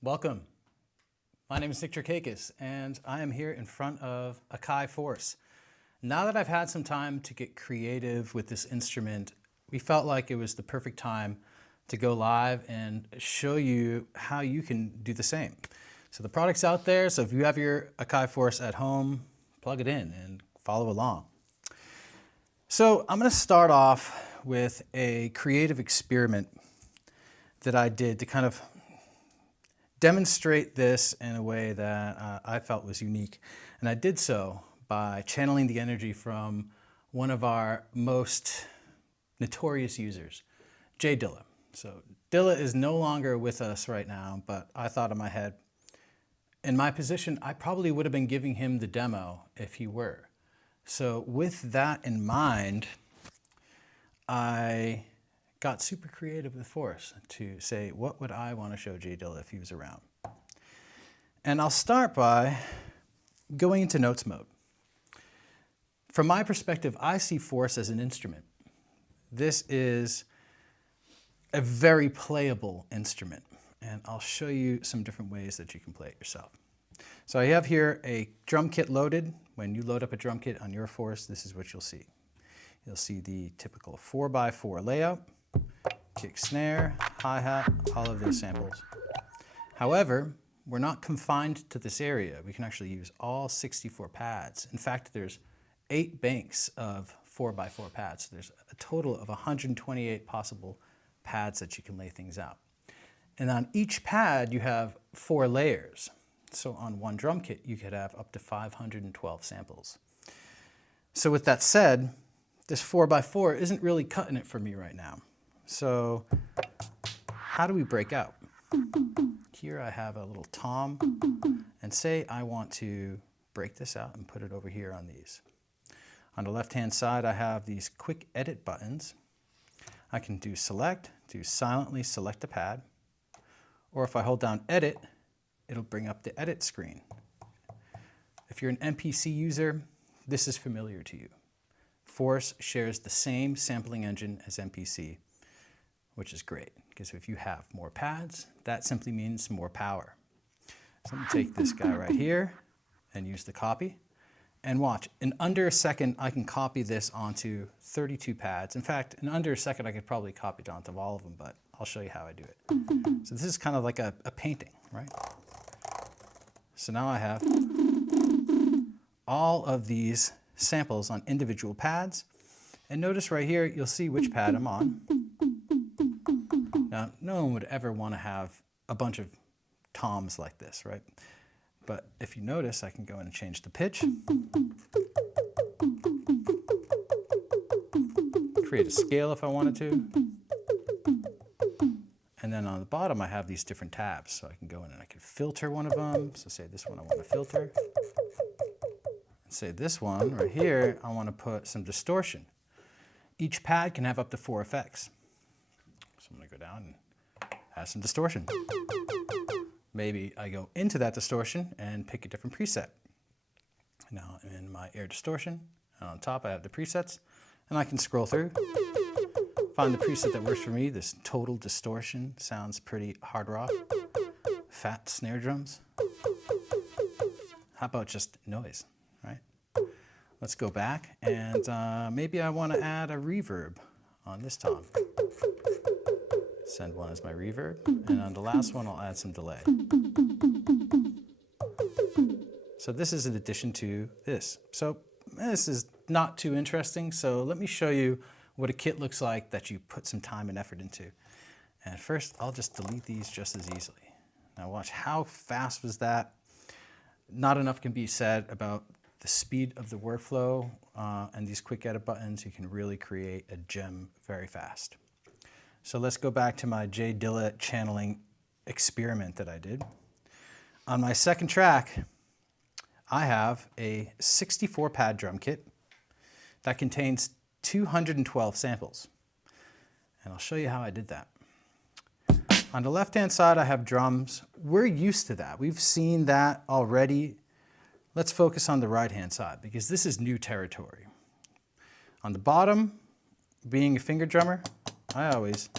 Welcome. My name is Nick Trikakis, and I am here in front of Akai Force. Now that I've had some time to get creative with this instrument, we felt like it was the perfect time to go live and show you how you can do the same. So the product's out there, so if you have your Akai Force at home, plug it in and follow along. So I'm going to start off with a creative experiment that I did to kind of demonstrate this in a way that I felt was unique. And I did so by channeling the energy from one of our most notorious users, Dilla. So Dilla is no longer with us right now, but I thought in my head, in my position, I probably would have been giving him the demo if he were. So with that in mind, I got super creative with Force to say, what would I want to show Dilla if he was around? And I'll start by going into notes mode. From my perspective, I see Force as an instrument. This is a very playable instrument, and I'll show you some different ways that you can play it yourself. So I have here a drum kit loaded. When you load up a drum kit on your Force, this is what you'll see. You'll see the typical 4x4 layout, kick, snare, hi-hat, all of those samples. However, we're not confined to this area. We can actually use all 64 pads. In fact, there's 8 banks of 4x4 pads. So there's a total of 128 possible pads that you can lay things out. And on each pad, you have 4 layers. So on one drum kit, you could have up to 512 samples. So with that said, this 4x4 isn't really cutting it for me right now. So how do we break out? Here I have a little tom, and say I want to break this out and put it over here on these. On the left-hand side, I have these quick edit buttons. I can do select, to silently select a pad, or if I hold down edit, it'll bring up the edit screen. If you're an MPC user, this is familiar to you. Force shares the same sampling engine as MPC, which is great, because if you have more pads, that simply means more power. So let me take this guy right here and use the copy. And watch, in under a second, I can copy this onto 32 pads. In fact, in under a second, I could probably copy it onto all of them, but I'll show you how I do it. So this is kind of like a painting, right? So now I have all of these samples on individual pads. And notice right here, you'll see which pad I'm on. Now, no one would ever want to have a bunch of toms like this, right? But if you notice, I can go in and change the pitch. Create a scale if I wanted to. And then on the bottom, I have these different tabs. So I can go in and I can filter one of them. So say this one I want to filter. And say this one right here, I want to put some distortion. Each pad can have up to 4 effects. So I'm going to go down and add some distortion. Maybe I go into that distortion and pick a different preset. Now I'm in my air distortion, and on top I have the presets, and I can scroll through, find the preset that works for me. This total distortion sounds pretty hard rock. Fat snare drums. How about just noise, right? Let's go back, and maybe I want to add a reverb on this tom. Send one as my reverb, and on the last one I'll add some delay. So this is in addition to this. So this is not too interesting, so let me show you what a kit looks like that you put some time and effort into. And first, I'll just delete these just as easily. Now watch, how fast was that? Not enough can be said about the speed of the workflow and these quick edit buttons. You can really create a gem very fast. So let's go back to my Dilla channeling experiment that I did. On my second track, I have a 64 pad drum kit that contains 212 samples. And I'll show you how I did that. On the left-hand side, I have drums. We're used to that. We've seen that already. Let's focus on the right-hand side because this is new territory. On the bottom, being a finger drummer, I always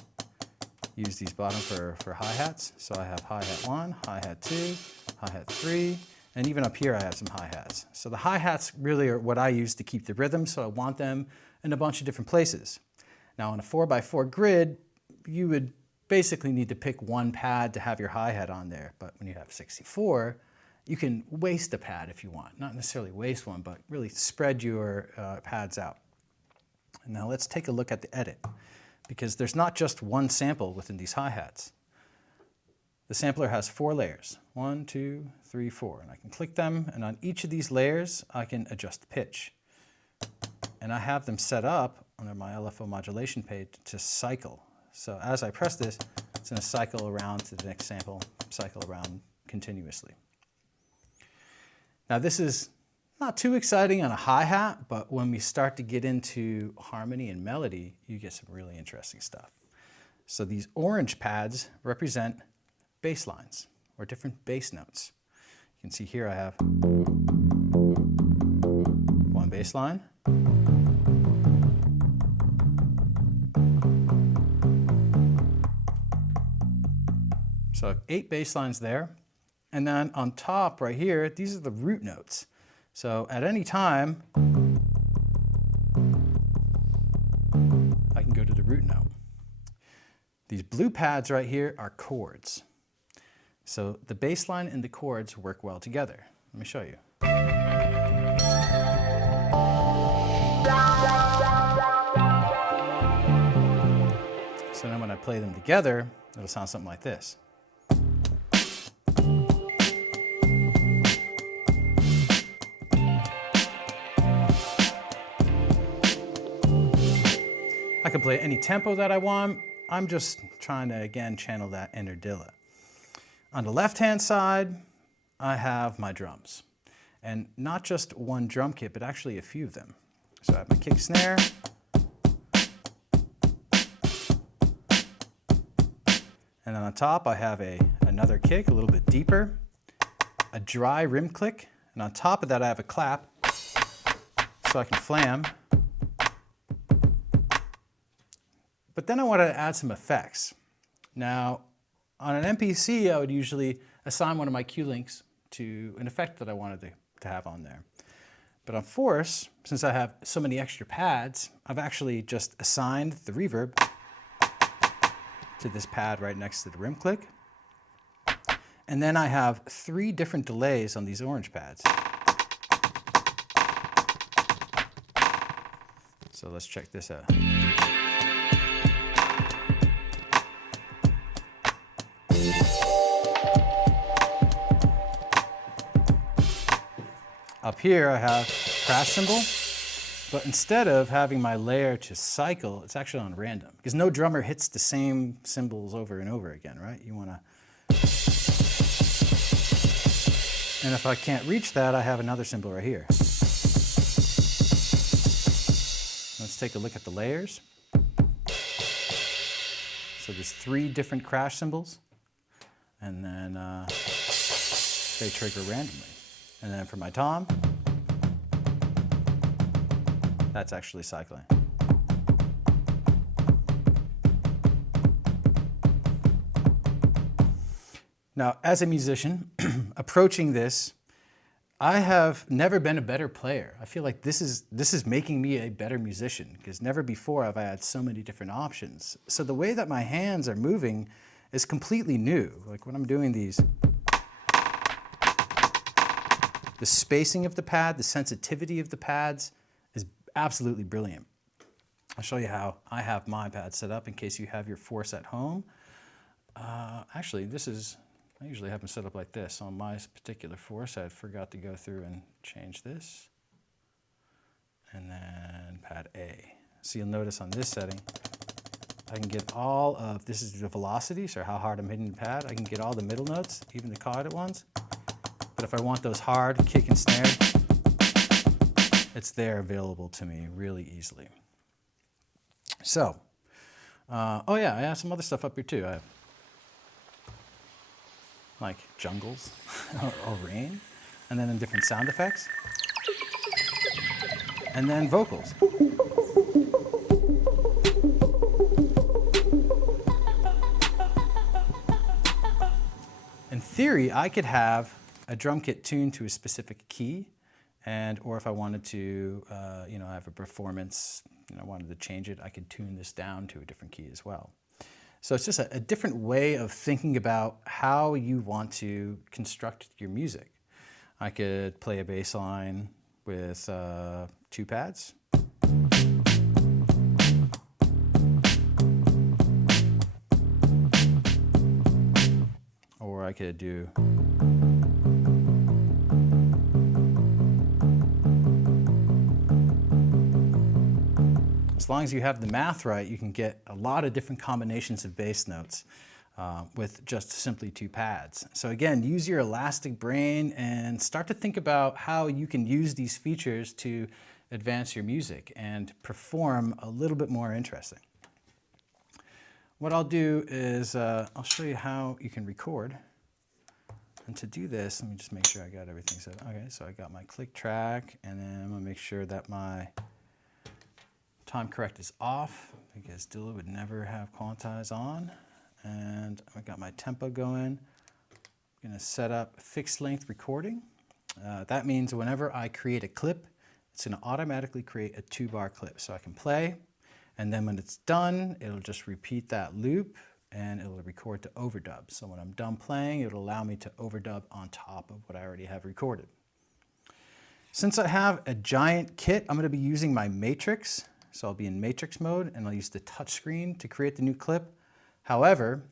use these bottom for hi-hats. So I have hi-hat 1, hi-hat 2, hi-hat 3, and even up here I have some hi-hats. So the hi-hats really are what I use to keep the rhythm, so I want them in a bunch of different places. Now on a 4x4 grid, you would basically need to pick one pad to have your hi-hat on there, but when you have 64, you can waste a pad if you want. Not necessarily waste one, but really spread your pads out. And now let's take a look at the edit, because there's not just one sample within these hi-hats. The sampler has 4 layers, 1, 2, 3, 4, and I can click them, and on each of these layers, I can adjust the pitch. And I have them set up under my LFO modulation page to cycle. So as I press this, it's going to cycle around to the next sample, cycle around continuously. Now this is not too exciting on a hi-hat, but when we start to get into harmony and melody, you get some really interesting stuff. So these orange pads represent bass lines or different bass notes. You can see here I have one bass line, so 8 bass lines there. And then on top right here, these are the root notes. So at any time, I can go to the root note. These blue pads right here are chords. So the bass line and the chords work well together. Let me show you. So then when I play them together, it'll sound something like this. I can play any tempo that I want. I'm just trying to, again, channel that inner Dilla. On the left-hand side, I have my drums. And not just one drum kit, but actually a few of them. So I have my kick snare. And then on top, I have another kick, a little bit deeper, a dry rim click, and on top of that, I have a clap, so I can flam. But then I wanted to add some effects. Now, on an MPC, I would usually assign one of my cue links to an effect that I wanted to have on there. But on Force, since I have so many extra pads, I've actually just assigned the reverb to this pad right next to the rim click. And then I have 3 different delays on these orange pads. So let's check this out. Up here I have crash cymbal, but instead of having my layer to cycle, it's actually on random, because no drummer hits the same cymbals over and over again, right? You want to... And if I can't reach that, I have another cymbal right here. Let's take a look at the layers. So there's 3 different crash cymbals, and then they trigger randomly. And then for my tom, that's actually cycling. Now, as a musician, approaching this, I have never been a better player. I feel like this is making me a better musician, because never before have I had so many different options. So the way that my hands are moving is completely new. Like when I'm doing these, the spacing of the pad, the sensitivity of the pads is absolutely brilliant. I'll show you how I have my pad set up in case you have your Force at home. Actually, I usually have them set up like this. On my particular Force, I forgot to go through and change this. And then pad A. So you'll notice on this setting, I can get all of, this is the velocity, so how hard I'm hitting the pad. I can get all the middle notes, even the chorded ones. But if I want those hard kick and snare, it's there available to me really easily. So, oh yeah, I have some other stuff up here too. I have like jungles or rain, and then in different sound effects, and then vocals. theory, I could have a drum kit tuned to a specific key, or if I wanted to, have a performance, I wanted to change it, I could tune this down to a different key as well. So it's just a different way of thinking about how you want to construct your music. I could play a bass line with 2 pads. Or I could do as long as you have the math right, you can get a lot of different combinations of bass notes with just simply 2 pads. So again, use your elastic brain and start to think about how you can use these features to advance your music and perform a little bit more interesting. What I'll do is I'll show you how you can record. And to do this, let me just make sure I got everything set up. Okay, so I got my click track, and then I'm gonna make sure that my time correct is off, because Dilla would never have quantize on. And I got my tempo going. I'm gonna set up fixed length recording. That means whenever I create a clip, it's gonna automatically create a 2-bar clip. So I can play, and then when it's done, it'll just repeat that loop, and it'll record to overdub. So when I'm done playing, it'll allow me to overdub on top of what I already have recorded. Since I have a giant kit, I'm gonna be using my matrix. So I'll be in matrix mode, and I'll use the touch screen to create the new clip. However,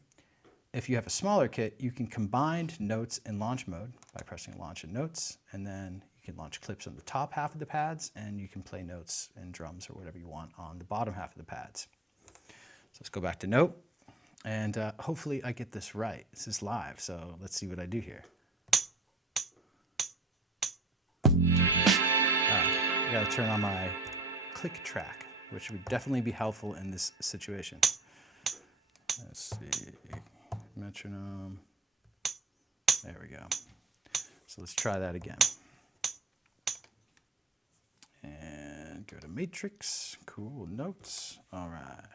if you have a smaller kit, you can combine notes in launch mode by pressing launch and notes, and then you can launch clips on the top half of the pads, and you can play notes and drums or whatever you want on the bottom half of the pads. So let's go back to note. And hopefully I get this right. This is live, so let's see what I do here. I gotta turn on my click track, which would definitely be helpful in this situation. Let's see, metronome. There we go. So let's try that again. And go to matrix, cool, notes, all right.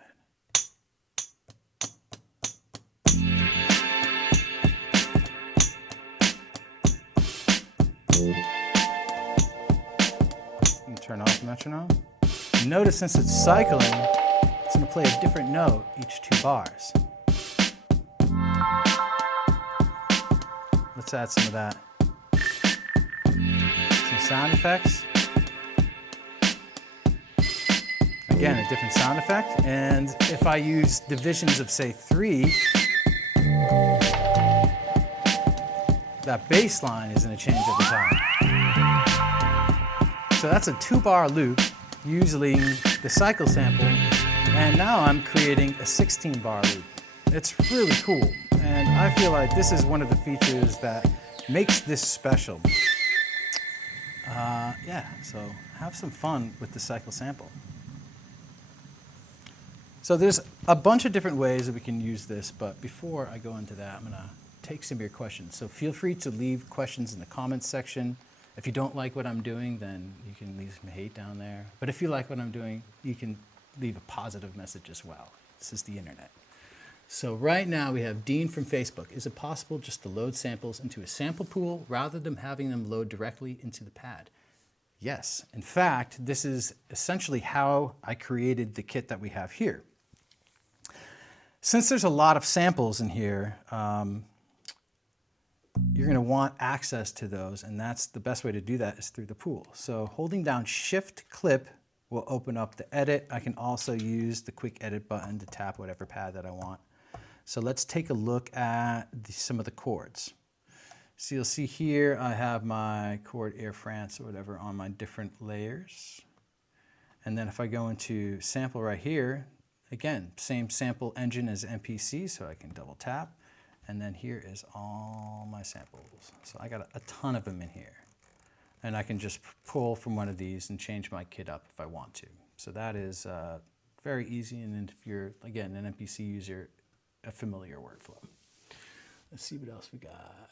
Turn off the metronome. Notice since it's cycling, it's going to play a different note each 2 bars. Let's add some of that. Some sound effects. Again, a different sound effect. And if I use divisions of, say, 3, that bass line is going to change every time. So that's a 2-bar loop using the cycle sample, and now I'm creating a 16-bar loop. It's really cool, and I feel like this is one of the features that makes this special. Yeah, so have some fun with the cycle sample. So there's a bunch of different ways that we can use this, but before I go into that, I'm gonna take some of your questions. So feel free to leave questions in the comments section. If you don't like what I'm doing, then you can leave some hate down there. But if you like what I'm doing, you can leave a positive message as well. This is the internet. So right now we have Dean from Facebook. Is it possible just to load samples into a sample pool rather than having them load directly into the pad? Yes. In fact, this is essentially how I created the kit that we have here. Since there's a lot of samples in here, you're going to want access to those, and that's the best way to do that is through the pool. So holding down Shift Clip will open up the edit. I can also use the quick edit button to tap whatever pad that I want. So let's take a look at some of the chords. So you'll see here I have my chord Air France or whatever on my different layers. And then if I go into sample right here, again, same sample engine as MPC, so I can double tap. And then here is all my samples. So I got a ton of them in here. And I can just pull from one of these and change my kit up if I want to. So that is very easy, and if you're, again, an MPC user, a familiar workflow. Let's see what else we got.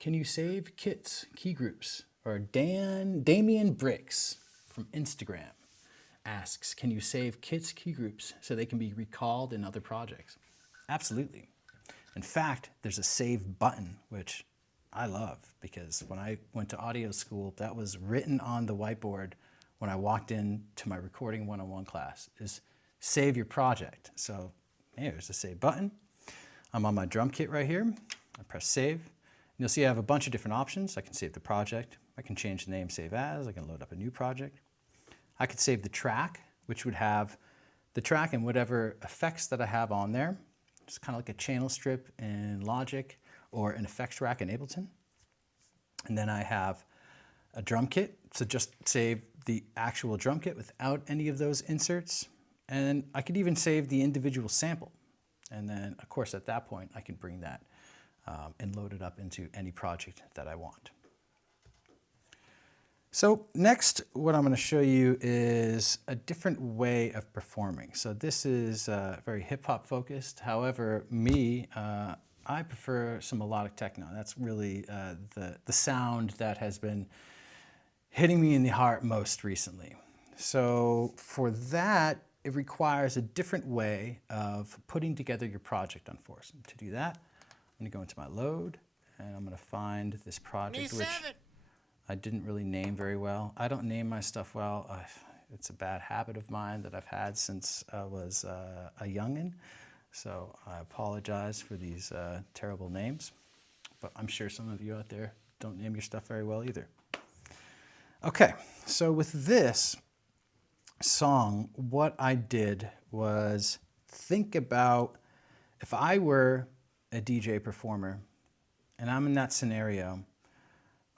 Can you save kits, key groups? Or Damien Bricks from Instagram. asks, can you save Kit's key groups so they can be recalled in other projects? Absolutely. In fact, there's a save button, which I love, because when I went to audio school, that was written on the whiteboard when I walked into my recording one-on-one class, is save your project. So here's the save button. I'm on my drum kit right here. I press save. And you'll see I have a bunch of different options. I can save the project. I can change the name, save as. I can load up a new project. I could save the track, which would have the track and whatever effects that I have on there. It's kind of like a channel strip in Logic or an effects rack in Ableton. And then I have a drum kit, so just save the actual drum kit without any of those inserts. And I could even save the individual sample. And then, of course, at that point, I can bring that and load it up into any project that I want. So next, what I'm going to show you is a different way of performing. So this is very hip-hop focused. However, I prefer some melodic techno. That's really the sound that has been hitting me in the heart most recently. So for that, it requires a different way of putting together your project on Force. And to do that, I'm going to go into my load, and I'm going to find this project, which I didn't really name very well. I don't name my stuff well. It's a bad habit of mine that I've had since I was a youngin'. So I apologize for these terrible names, but I'm sure some of you out there don't name your stuff very well either. Okay, so with this song, what I did was think about if I were a DJ performer and I'm in that scenario,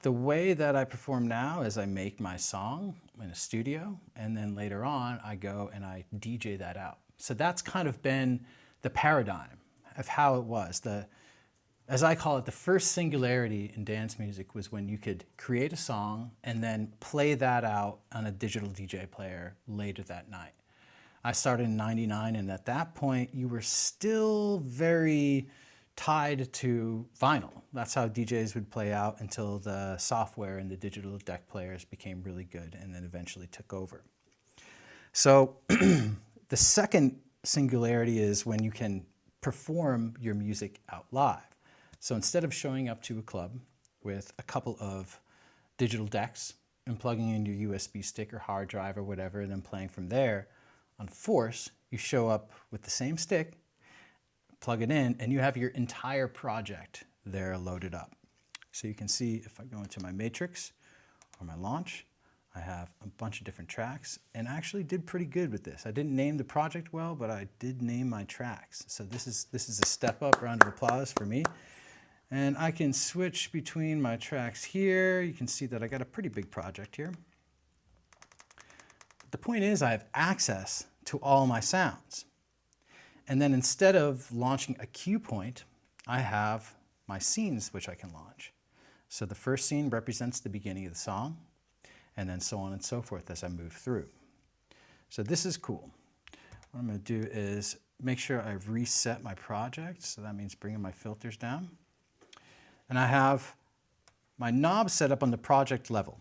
the way that I perform now is I make my song in a studio, and then later on I go and I DJ that out. So that's kind of been the paradigm of how it was. As I call it, the first singularity in dance music was when you could create a song and then play that out on a digital DJ player later that night. I started in '99, and at that point you were still very tied to vinyl. That's how DJs would play out until the software and the digital deck players became really good and then eventually took over. So the second singularity is when you can perform your music out live. So instead of showing up to a club with a couple of digital decks and plugging in your USB stick or hard drive or whatever and then playing from there, on Force, you show up with the same stick, plug it in, and you have your entire project there loaded up. So you can see if I go into my matrix or my launch, I have a bunch of different tracks, and I actually did pretty good with this. I didn't name the project well, but I did name my tracks. So this is a step up, round of applause for me. And I can switch between my tracks here. You can see that I got a pretty big project here. The point is I have access to all my sounds. And then instead of launching a cue point, I have my scenes which I can launch. So the first scene represents the beginning of the song, and then so on and so forth as I move through. So this is cool. What I'm going to do is make sure I reset my project. So that means bringing my filters down. And I have my knobs set up on the project level.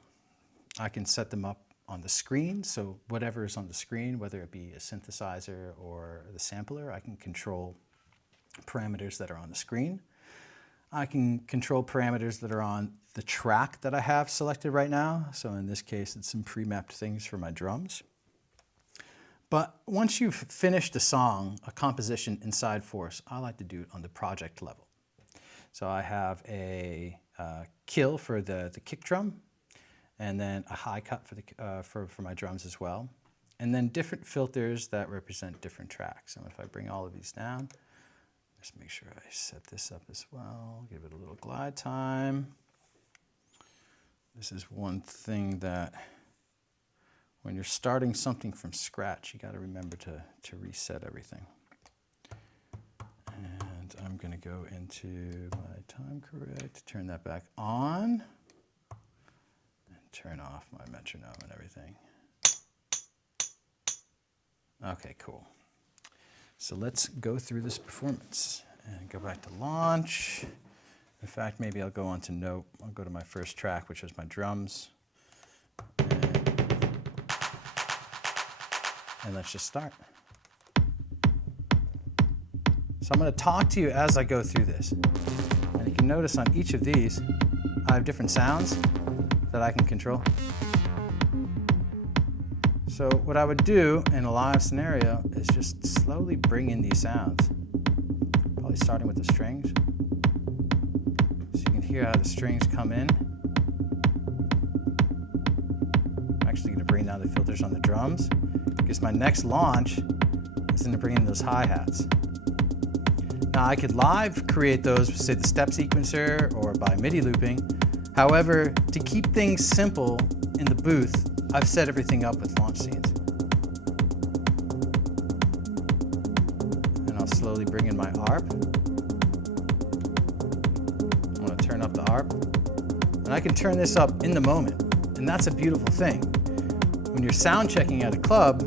I can set them up on the screen, so whatever is on the screen, whether it be a synthesizer or the sampler, I can control parameters that are on the screen. I can control parameters that are on the track that I have selected right now. So in this case, it's some pre-mapped things for my drums. But once you've finished a song, a composition inside Force, I like to do it on the project level. So I have a kill for the kick drum, and then a high cut for my drums as well, and then different filters that represent different tracks. And if I bring all of these down, just make sure I set this up as well, give it a little glide time. This is one thing that when you're starting something from scratch, you got to remember to reset everything. And I'm going to go into my time correct, turn that back on, and turn off my metronome and everything. Okay, cool. So let's go through this performance and go back to launch. In fact, maybe I'll go on to note. I'll go to my first track, which is my drums. And And let's just start. So I'm going to talk to you as I go through this. And you can notice on each of these, I have different sounds that I can control. So what I would do in a live scenario is just slowly bring in these sounds. Probably starting with the strings. So you can hear how the strings come in. I'm actually going to bring down the filters on the drums because my next launch is going to bring in those hi-hats. Now I could live create those with, say, the step sequencer or by MIDI looping. However, to keep things simple in the booth, I've set everything up with launch scenes. And I'll slowly bring in my ARP. I'm going to turn up the ARP. And I can turn this up in the moment. And that's a beautiful thing. When you're sound checking at a club,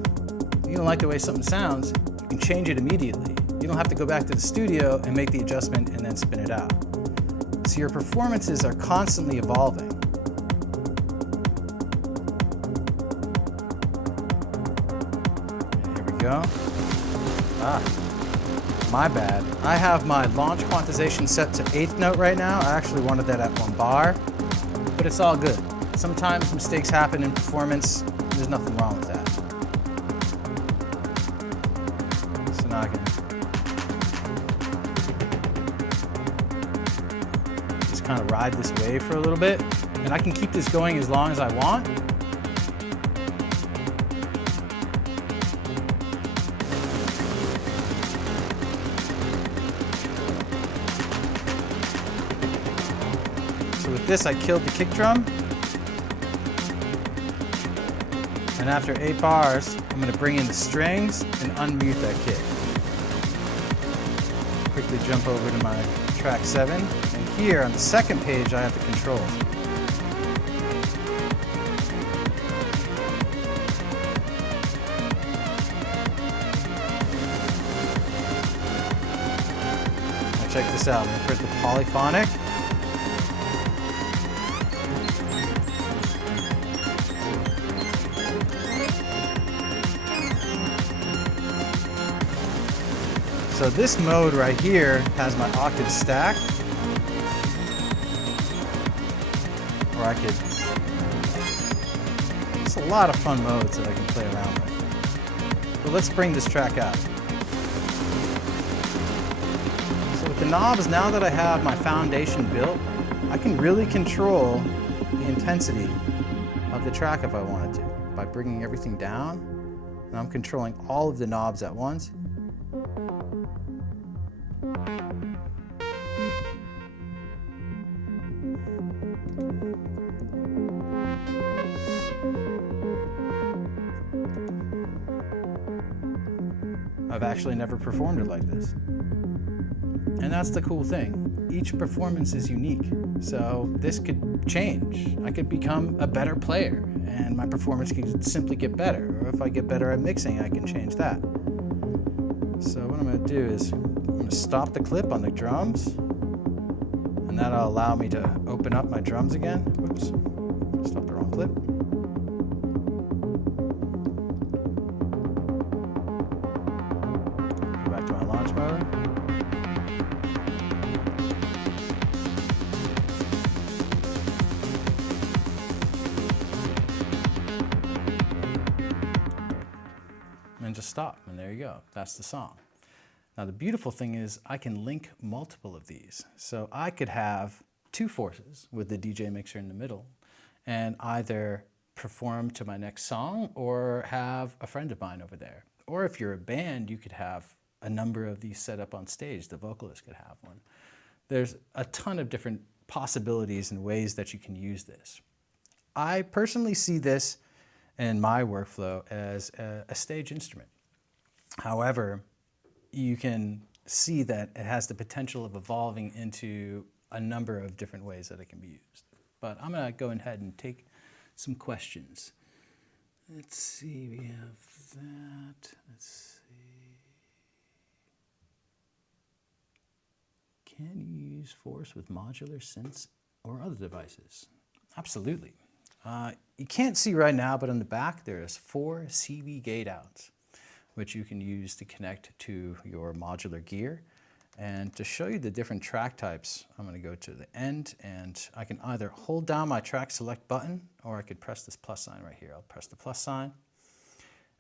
you don't like the way something sounds, you can change it immediately. You don't have to go back to the studio and make the adjustment and then spin it out. So your performances are constantly evolving. And here we go. My bad. I have my launch quantization set to 8th note right now. I actually wanted that at 1 bar, but it's all good. Sometimes mistakes happen in performance. There's nothing wrong with that. So now I can kind of ride this wave for a little bit, and I can keep this going as long as I want. So with this, I killed the kick drum, and after 8 bars, I'm going to bring in the strings and unmute that kick. Quickly jump over to my track 7, and here on the second page I have the controls. Now check this out, I'm going to put the polyphonic. So this mode right here has my octave stacked, or I could, it's a lot of fun modes that I can play around with. But let's bring this track out. So with the knobs, now that I have my foundation built, I can really control the intensity of the track if I wanted to, by bringing everything down, and I'm controlling all of the knobs at once. I've actually never performed it like this. And that's the cool thing. Each performance is unique. So this could change. I could become a better player and my performance could simply get better. Or if I get better at mixing, I can change that. So what I'm going to do is I'm going to stop the clip on the drums, and that'll allow me to open up my drums again. Whoops, stop the wrong clip. Go back to my launch mode. And just stop, and there you go. That's the song. Now the beautiful thing is I can link multiple of these. So I could have 2 forces with the DJ mixer in the middle and either perform to my next song or have a friend of mine over there. Or if you're a band, you could have a number of these set up on stage. The vocalist could have one. There's a ton of different possibilities and ways that you can use this. I personally see this in my workflow as a stage instrument. However, you can see that it has the potential of evolving into a number of different ways that it can be used. But I'm going to go ahead and take some questions. Let's see, we have that. Let's see. Can you use Force with modular synths or other devices? Absolutely. You can't see right now, but on the back there is 4 CV gate outs. which you can use to connect to your modular gear. And to show you the different track types, I'm going to go to the end, and I can either hold down my track select button, or I could press this plus sign right here. I'll press the plus sign.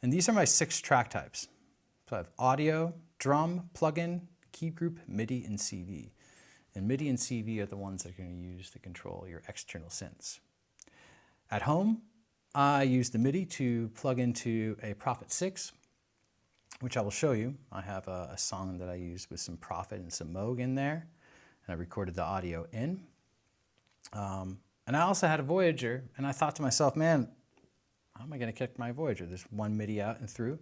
And these are my 6 track types. So I have audio, drum, plugin, key group, MIDI, and CV. And MIDI and CV are the ones that you're going to use to control your external synths. At home, I use the MIDI to plug into a Prophet 6, which I will show you. I have a song that I used with some Prophet and some Moog in there, and I recorded the audio in. And I also had a Voyager, and I thought to myself, man, how am I going to connect my Voyager? There's one MIDI out and through.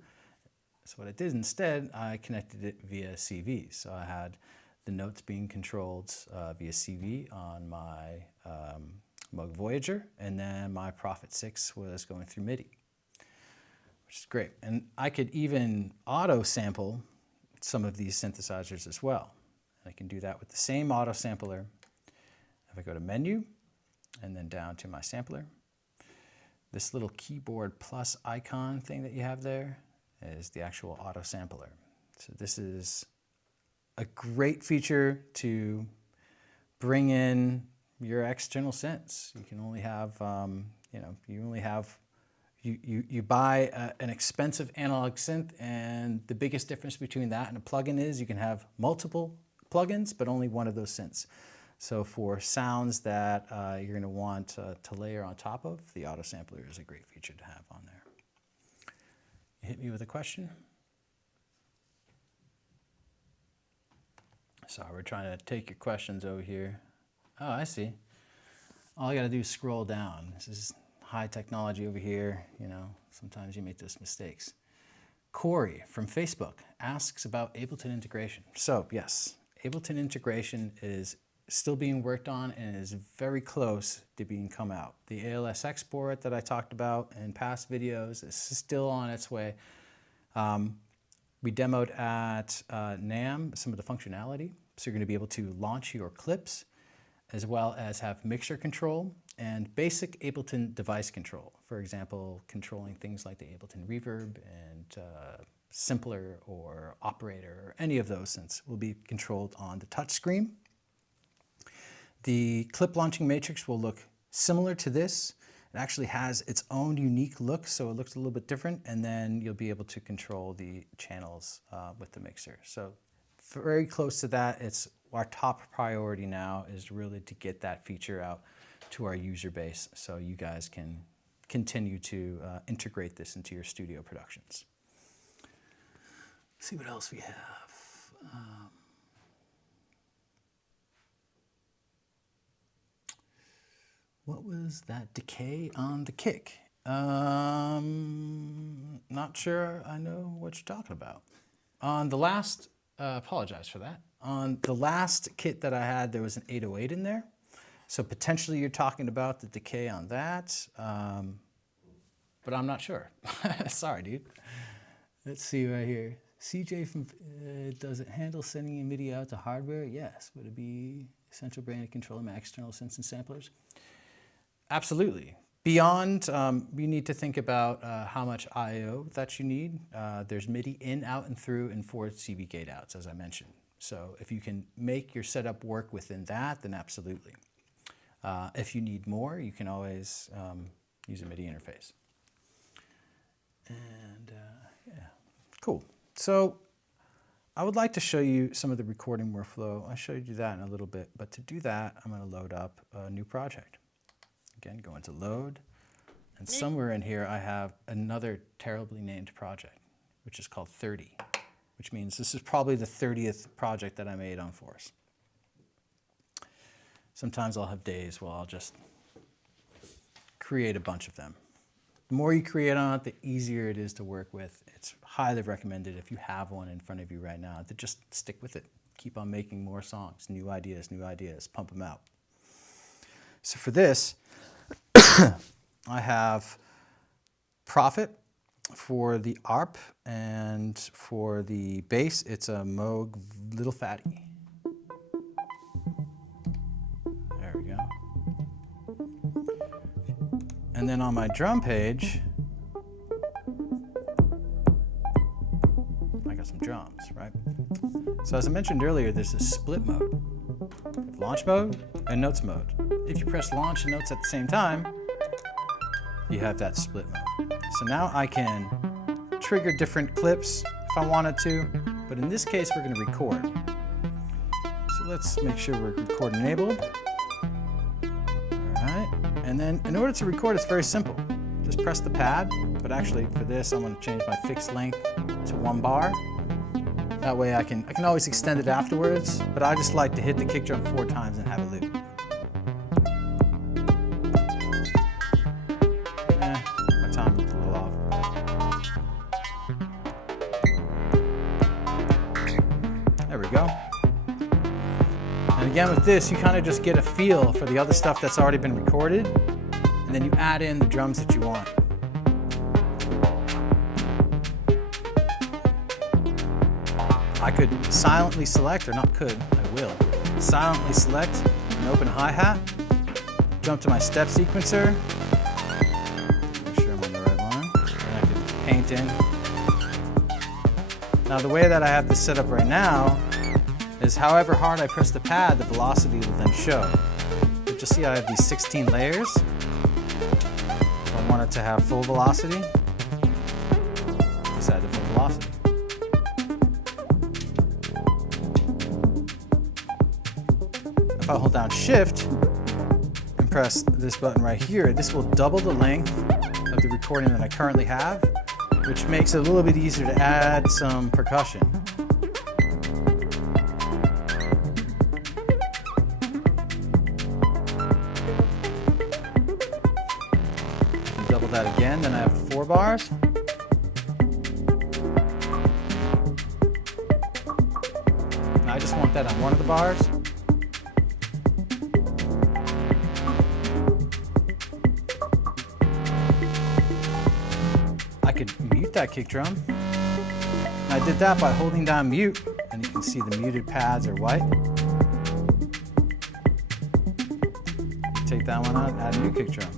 So what I did instead, I connected it via CV. So I had the notes being controlled via CV on my Moog Voyager, and then my Prophet 6 was going through MIDI, which is great. And I could even auto sample some of these synthesizers as well. And I can do that with the same auto sampler. If I go to menu and then down to my sampler, this little keyboard plus icon thing that you have there is the actual auto sampler. So this is a great feature to bring in your external synths. You can only have, you buy an expensive analog synth, and the biggest difference between that and a plugin is you can have multiple plugins, but only one of those synths. So for sounds that you're going to want to layer on top of, the auto sampler is a great feature to have on there. You hit me with a question? So we're trying to take your questions over here. Oh, I see. All I got to do is scroll down. This is high technology over here. You know, sometimes you make those mistakes. Corey from Facebook asks about Ableton integration. So yes, Ableton integration is still being worked on and is very close to being come out. The ALS export that I talked about in past videos is still on its way. We demoed at NAMM some of the functionality. So you're going to be able to launch your clips as well as have mixer control and basic Ableton device control. For example, controlling things like the Ableton Reverb and Simpler or Operator or any of those synths will be controlled on the touch screen. The clip launching matrix will look similar to this. It actually has its own unique look, so it looks a little bit different, and then you'll be able to control the channels with the mixer. So very close to that. It's our top priority now is really to get that feature out to our user base so you guys can continue to integrate this into your studio productions. Let's see what else we have. What was that decay on the kick? Not sure I know what you're talking about. On the last, apologize for that. On the last kit that I had, there was an 808 in there. So potentially you're talking about the decay on that, but I'm not sure. Sorry, dude. Let's see right here. CJ from, does it handle sending a MIDI out to hardware? Yes. Would it be essential brain to control my external synths and samplers? Absolutely. Beyond, you need to think about how much I/O that you need. There's MIDI in, out, and through, and 4 CV gate outs, as I mentioned. So if you can make your setup work within that, then absolutely. If you need more, you can always use a MIDI interface. And yeah, cool. So I would like to show you some of the recording workflow. I'll show you that in a little bit, but to do that, I'm going to load up a new project. Again, go into load, and somewhere in here I have another terribly named project, which is called 30, which means this is probably the 30th project that I made on Force. Sometimes I'll have days where I'll just create a bunch of them. The more you create on it, the easier it is to work with. It's highly recommended if you have one in front of you right now to just stick with it. Keep on making more songs, new ideas, pump them out. So for this, I have Prophet for the ARP, and for the bass, it's a Moog Little Fatty. There we go. And then on my drum page, got some drums, right? So as I mentioned earlier, there's this split mode. Launch mode and notes mode. If you press launch and notes at the same time, you have that split mode. So now I can trigger different clips if I wanted to, but in this case, we're going to record. So let's make sure we're record enabled. All right, and then in order to record, it's very simple. Just press the pad, but actually for this, I'm going to change my fixed length to 1 bar. That way I can always extend it afterwards, but I just like to hit the kick drum 4 times and have a loop. My time is a little off. There we go. And again with this, you kind of just get a feel for the other stuff that's already been recorded, and then you add in the drums that you want. I could silently select, or not could, I will, silently select an open hi-hat, jump to my step sequencer, make sure I'm on the right one, and I can paint in. Now the way that I have this set up right now is however hard I press the pad, the velocity will then show. But you'll see I have these 16 layers. If I want it to have full velocity, just add the full velocity. If I hold down Shift and press this button right here, this will double the length of the recording that I currently have, which makes it a little bit easier to add some percussion. Double that again, then I have 4 bars. And I just want that on one of the bars. I could mute that kick drum. And I did that by holding down mute, and you can see the muted pads are white. Take that one out, add a new kick drum.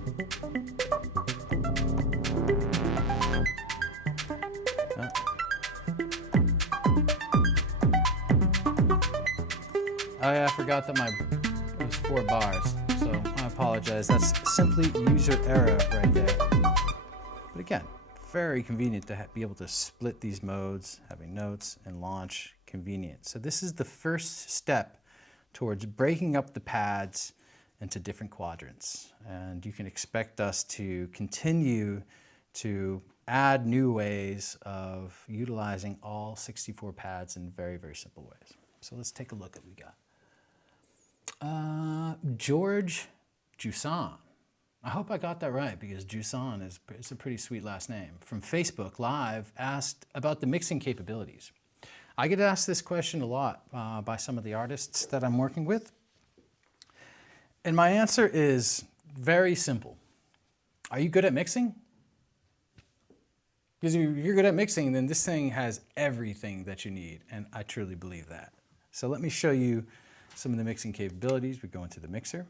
Oh yeah, I forgot that it was 4 bars, so I apologize. That's simply user error right there. But again, very convenient to be able to split these modes, having notes and launch, convenient. So this is the first step towards breaking up the pads into different quadrants. And you can expect us to continue to add new ways of utilizing all 64 pads in very, very simple ways. So let's take a look at what we got. George Jusan. I hope I got that right because Jusan is a pretty sweet last name. From Facebook Live asked about the mixing capabilities. I get asked this question a lot by some of the artists that I'm working with. And my answer is very simple. Are you good at mixing? Because if you're good at mixing, then this thing has everything that you need. And I truly believe that. So let me show you some of the mixing capabilities. We go into the mixer.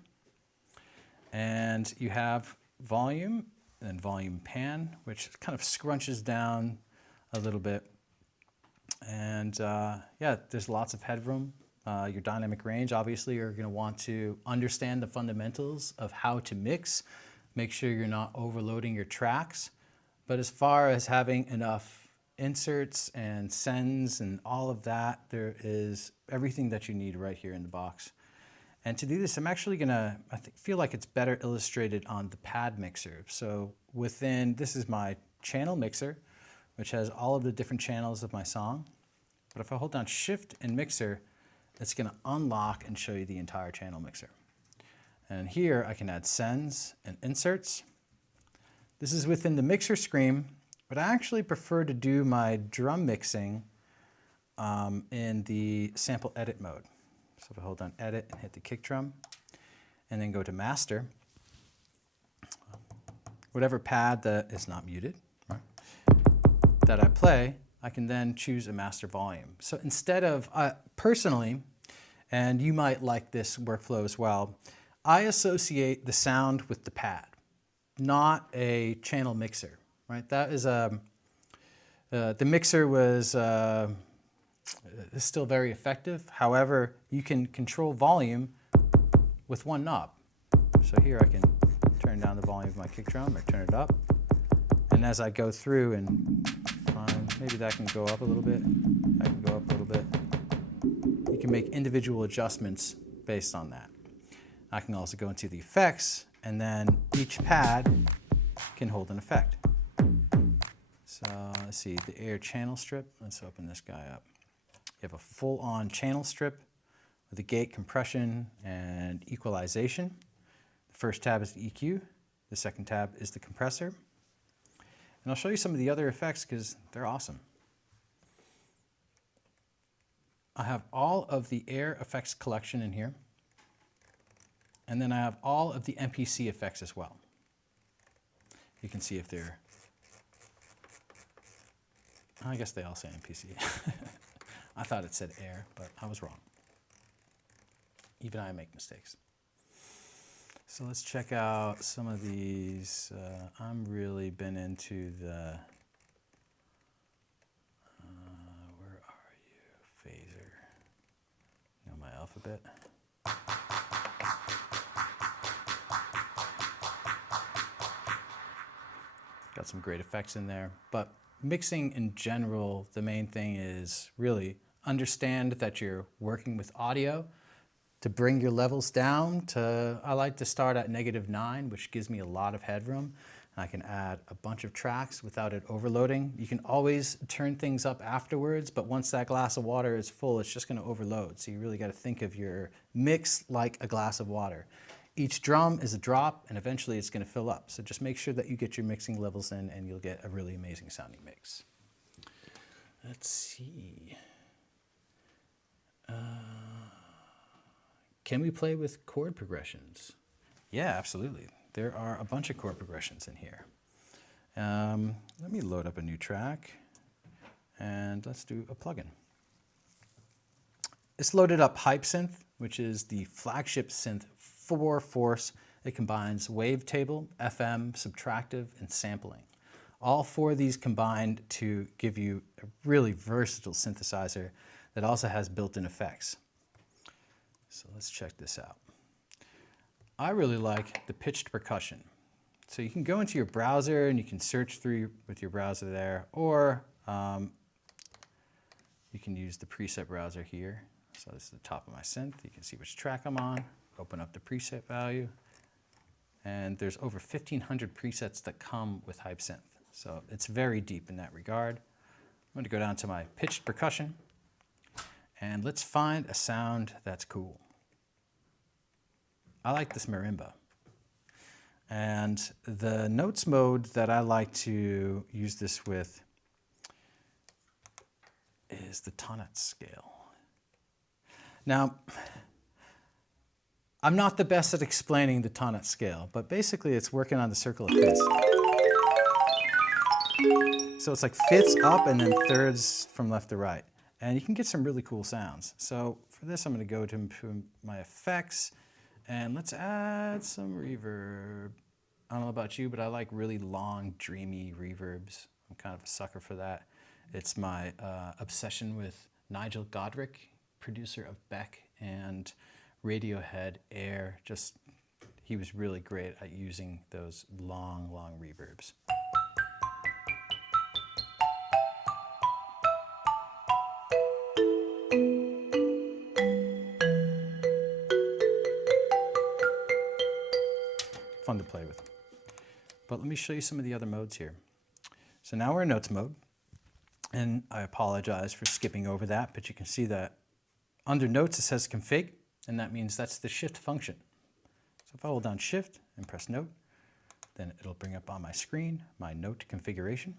And you have volume and volume pan, which kind of scrunches down a little bit. And yeah, there's lots of headroom. Your dynamic range, obviously, you're going to want to understand the fundamentals of how to mix. Make sure you're not overloading your tracks. But as far as having enough inserts and sends and all of that, there is everything that you need right here in the box. And to do this, I'm actually gonna, feel like it's better illustrated on the pad mixer. So within, this is my channel mixer, which has all of the different channels of my song. But if I hold down Shift and Mixer, it's gonna unlock and show you the entire channel mixer. And here I can add sends and inserts. This is within the mixer screen, but I actually prefer to do my drum mixing in the sample edit mode. So if I hold down edit and hit the kick drum, and then go to master, whatever pad that is not muted, right, that I play, I can then choose a master volume. So instead of, personally, and you might like this workflow as well, I associate the sound with the pad, not a channel mixer, right? That is The mixer was is still very effective. However, you can control volume with one knob. So here I can turn down the volume of my kick drum or turn it up. And as I go through and find, maybe that can go up a little bit, that can go up a little bit. You can make individual adjustments based on that. I can also go into the effects, and then each pad can hold an effect. So let's see, the air channel strip. Let's open this guy up. You have a full-on channel strip with a gate, compression, and equalization. The first tab is the EQ. The second tab is the compressor. And I'll show you some of the other effects because they're awesome. I have all of the air effects collection in here. And then I have all of the MPC effects as well. You can see if they're, I guess they all say MPC. I thought it said air, but I was wrong. Even I make mistakes. So let's check out some of these. I'm really been into the, where are you, phaser? You know my alphabet? Got some great effects in there, but mixing in general, the main thing is really understand that you're working with audio. To bring your levels down to, I like to start at -9, which gives me a lot of headroom. I can add a bunch of tracks without it overloading. You can always turn things up afterwards, but once that glass of water is full, it's just gonna overload. So you really gotta think of your mix like a glass of water. Each drum is a drop, and eventually it's gonna fill up. So just make sure that you get your mixing levels in, and you'll get a really amazing sounding mix. Let's see. Can we play with chord progressions? Yeah, absolutely. There are a bunch of chord progressions in here. Let me load up a new track, and let's do a plugin. It's loaded up Hype Synth, which is the flagship synth for Force. It combines wavetable, FM, subtractive, and sampling. All four of these combined to give you a really versatile synthesizer that also has built-in effects. So let's check this out. I really like the pitched percussion. So you can go into your browser and you can search through with your browser there, or you can use the preset browser here. So this is the top of my synth. You can see which track I'm on, open up the preset value, and there's over 1,500 presets that come with Hype Synth. So it's very deep in that regard. I'm going to go down to my pitched percussion, and let's find a sound that's cool. I like this marimba. And the notes mode that I like to use this with is the tonette scale. Now, I'm not the best at explaining the tonette scale, but basically it's working on the circle of fifths. So it's like fifths up and then thirds from left to right. And you can get some really cool sounds. So for this, I'm going to go to my effects, and let's add some reverb. I don't know about you, but I like really long, dreamy reverbs. I'm kind of a sucker for that. It's my obsession with Nigel Godrich, producer of Beck and Radiohead, Air. Just, he was really great at using those long, long reverbs. Fun to play with. But let me show you some of the other modes here. So now we're in notes mode, and I apologize for skipping over that, but you can see that under notes it says config, and that means that's the shift function. So if I hold down shift and press note, then it'll bring up on my screen my note configuration.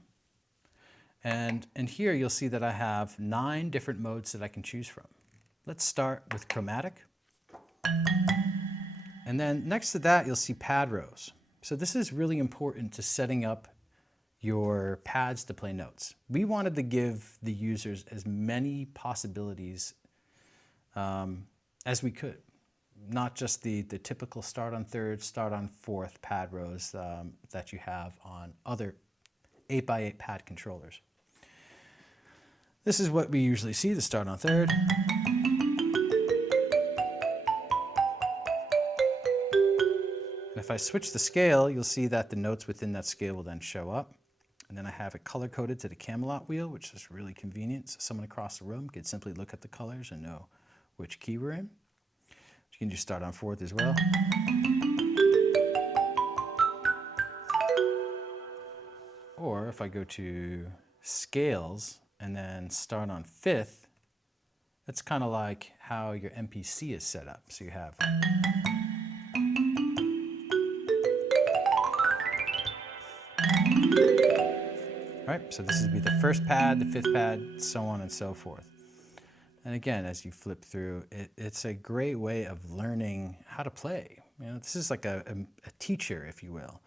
And in here you'll see that I have 9 different modes that I can choose from. Let's start with chromatic. And then next to that, you'll see pad rows. So this is really important to setting up your pads to play notes. We wanted to give the users as many possibilities as we could. Not just the typical start on third, start on fourth pad rows that you have on other 8x8 pad controllers. This is what we usually see to start on third. And if I switch the scale, you'll see that the notes within that scale will then show up. And then I have it color-coded to the Camelot wheel, which is really convenient. So someone across the room could simply look at the colors and know which key we're in. You can just start on fourth as well. Or if I go to scales and then start on fifth, that's kind of like how your MPC is set up. So you have right, so this would be the first pad, the fifth pad, so on and so forth. And again, as you flip through, it's a great way of learning how to play. You know, this is like a teacher, if you will.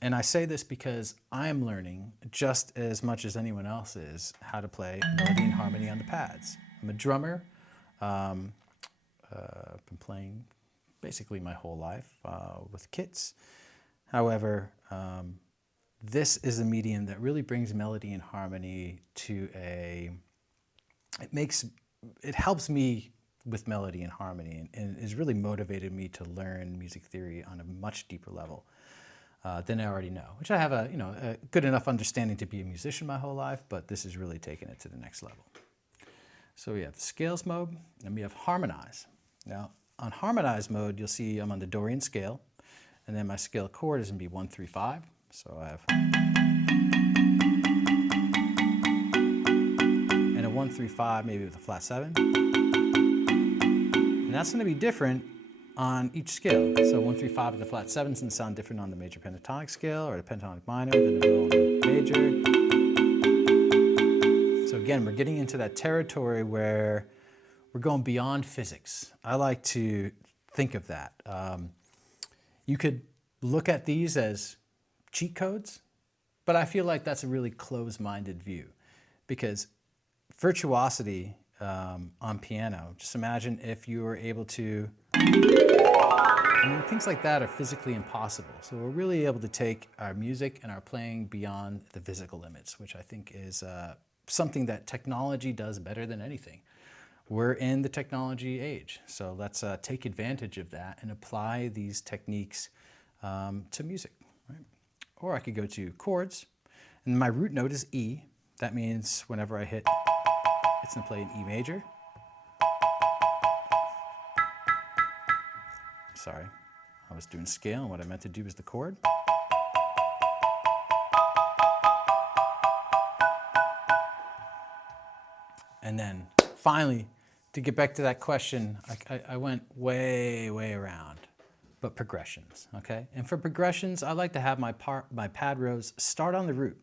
And I say this because I'm learning just as much as anyone else is how to play melody and harmony on the pads. I'm a drummer. Been playing basically my whole life with kits. However, this is a medium that really brings melody and harmony to it helps me with melody and harmony and has really motivated me to learn music theory on a much deeper level than I already know, which I have a good enough understanding to be a musician my whole life, but this has really taken it to the next level. So we have the scales mode and we have harmonize. Now on harmonize mode, you'll see I'm on the Dorian scale and then my scale chord is going to be 1, 3, 5. So I have and a 1, 3, 5, maybe with a flat 7. And that's going to be different on each scale. So 1, 3, 5 with a flat 7 is going to sound different on the major pentatonic scale or the pentatonic minor than the middle major. So again, we're getting into that territory where we're going beyond physics. I like to think of that. You could look at these as cheat codes, but I feel like that's a really closed-minded view because virtuosity on piano, just imagine if you were able to, things like that are physically impossible. So we're really able to take our music and our playing beyond the physical limits, which I think is something that technology does better than anything. We're in the technology age, so let's take advantage of that and apply these techniques to music. Right? Or I could go to chords, and my root note is E. That means whenever I hit, it's going to play an E major. Sorry, I was doing scale, and what I meant to do was the chord. And then finally, to get back to that question, I went way, way around. But progressions, okay? And for progressions, I like to have my pad rows start on the root.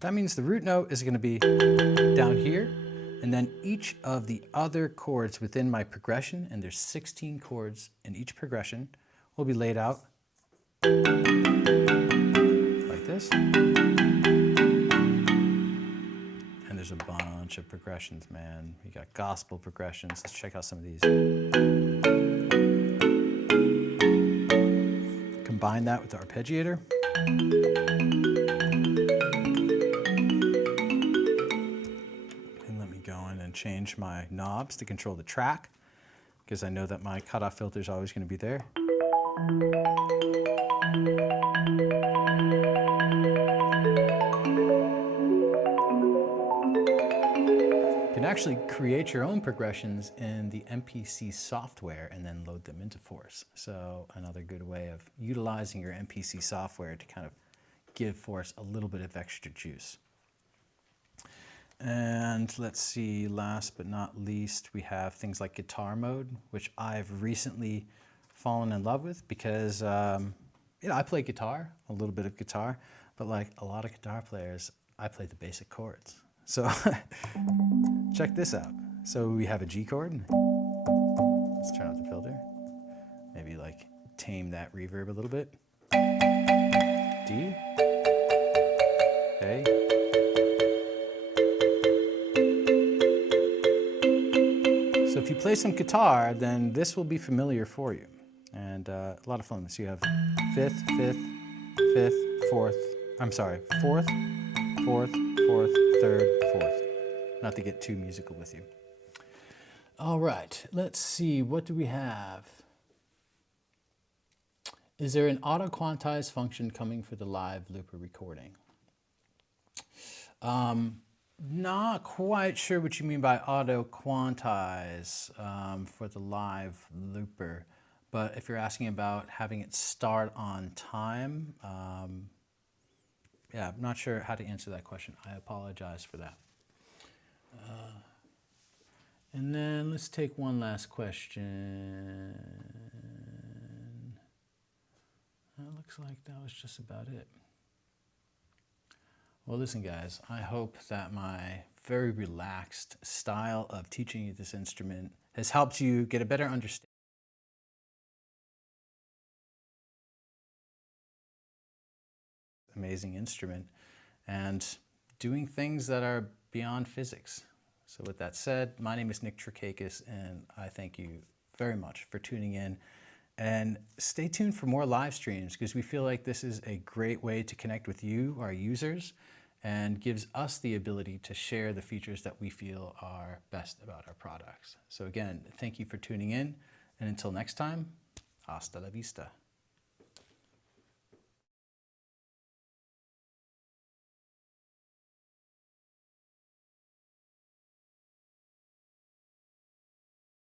That means the root note is going to be down here, and then each of the other chords within my progression, and there's 16 chords in each progression, will be laid out like this. And there's a bunch of progressions, man. We got gospel progressions. Let's check out some of these. Combine that with the arpeggiator. And let me go in and change my knobs to control the track, because I know that my cutoff filter is always going to be there. You can actually create your own progressions in the MPC software and then load them into Force. So another good way of utilizing your MPC software to kind of give Force a little bit of extra juice. And let's see, last but not least, we have things like guitar mode, which I've recently fallen in love with because I play guitar, a little bit of guitar, but like a lot of guitar players, I play the basic chords. So check this out. So we have a G chord. Let's turn off the filter. Maybe like tame that reverb a little bit. D, A. So if you play some guitar, then this will be familiar for you. And a lot of fun. So you have fifth, fifth, fifth, fourth. I'm sorry, fourth, fourth, fourth, third, fourth. not to get too musical with you. All right, let's see, what do we have? Is there an auto-quantize function coming for the live looper recording? Not quite sure what you mean by auto-quantize for the live looper, but if you're asking about having it start on time, yeah, I'm not sure how to answer that question. I apologize for that. And then let's take one last question. It looks like that was just about it. Well, listen, guys, I hope that my very relaxed style of teaching you this instrument has helped you get a better understanding. Amazing instrument and doing things that are beyond physics. So with that said, my name is Nick Trakakis, and I thank you very much for tuning in. And stay tuned for more live streams, because we feel like this is a great way to connect with you, our users, and gives us the ability to share the features that we feel are best about our products. So again, thank you for tuning in, and until next time, hasta la vista.